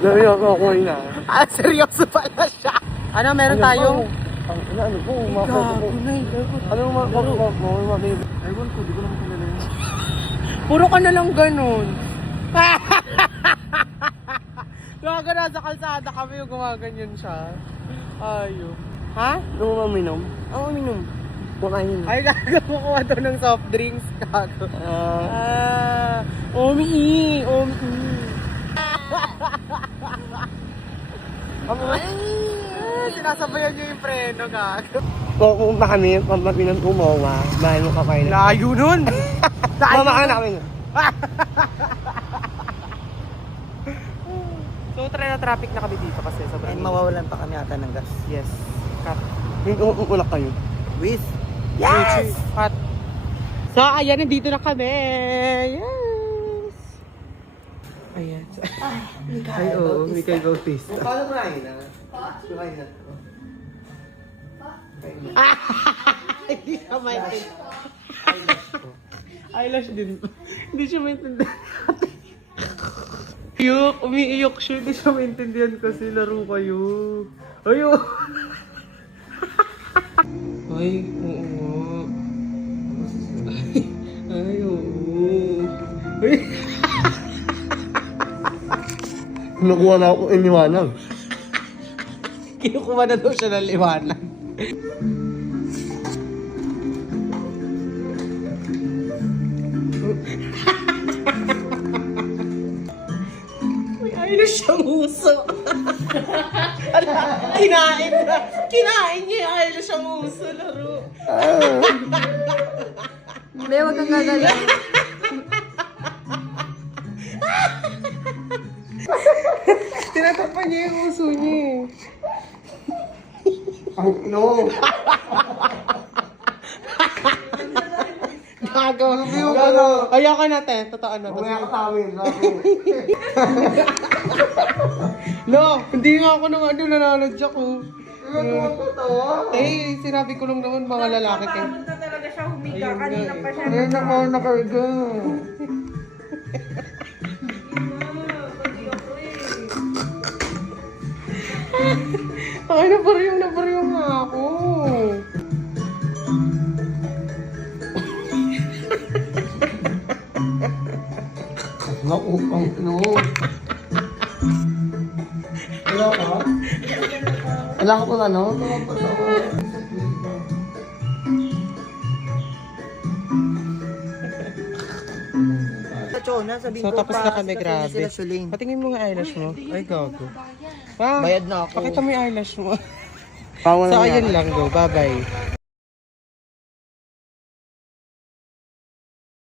Naiyak ako na. Ah, seryoso pala siya. Ano, meron tayong... Ano po, makakoso po. Ano makakoso mo? Ewan ko, di ko naman kilala yun. Puro ka na lang ganun. Gaga nasa kalsada kami yung gumaganyan siya. Ayun. Ha? Ano mo maminom? Ang uminom. Kumain. Ay, gaga mo kuha daw ng soft drinks. Gago. Omi. Sinasabayan niyo yung preno, gago. Pupunta kami, pampapinan umawa. Dahil mo kakain. Layo nun! Mamakan namin. So, try na traffic na kami dito kasi sobrang... And mawawalan pa kami ata ng gas. Yes. Cut. Ulak kayo. With? Yes! Cut. So, ayan, nandito na kami. Yes! Ayan. Ay, oo, Mikay Bautista. Paano kumain na? Kumain na. Hindi siya maintindihan. Eyelash din. Hindi siya maintindihan. Umiiyak siya. Hindi siya maintindihan kasi laro kayo. Ayun. Ay, oo. Ay, oo. Ay. Nakuha na ako iniwanag. Kinukuha na daw siya ng liwanag. May eyelash siyang uso. Kinain na. Kinain niya yung eyelash siyang uso. Laro. Be, wag kang gagala. Tinatapan niya yung uso niya. Ang no. Gagaw. Gagaw. Ayoko natin. Totoo na. Mamaya ka sa amin. No, hindi nga ako nang nananadya ko. Totoo. Eh, sinabi ko lang naman mga lalaki kayo. Papunta talaga siya humiga. Ayun Kanina nga pa eh. siya. Ayun ako nakarga. Ay, nabariyong nga ako. Naku, ang no. Wala ka? Wala ka pala, no? Chona, sabihin So, ko tapos na kami, grabe. Sila Shuling. Patingin mo nga eyelash mo. Ay, gago. Ah, Bayad na ako. pakita mo yung eyelash mo. Pawan So, na ayun lang, go. Bye-bye.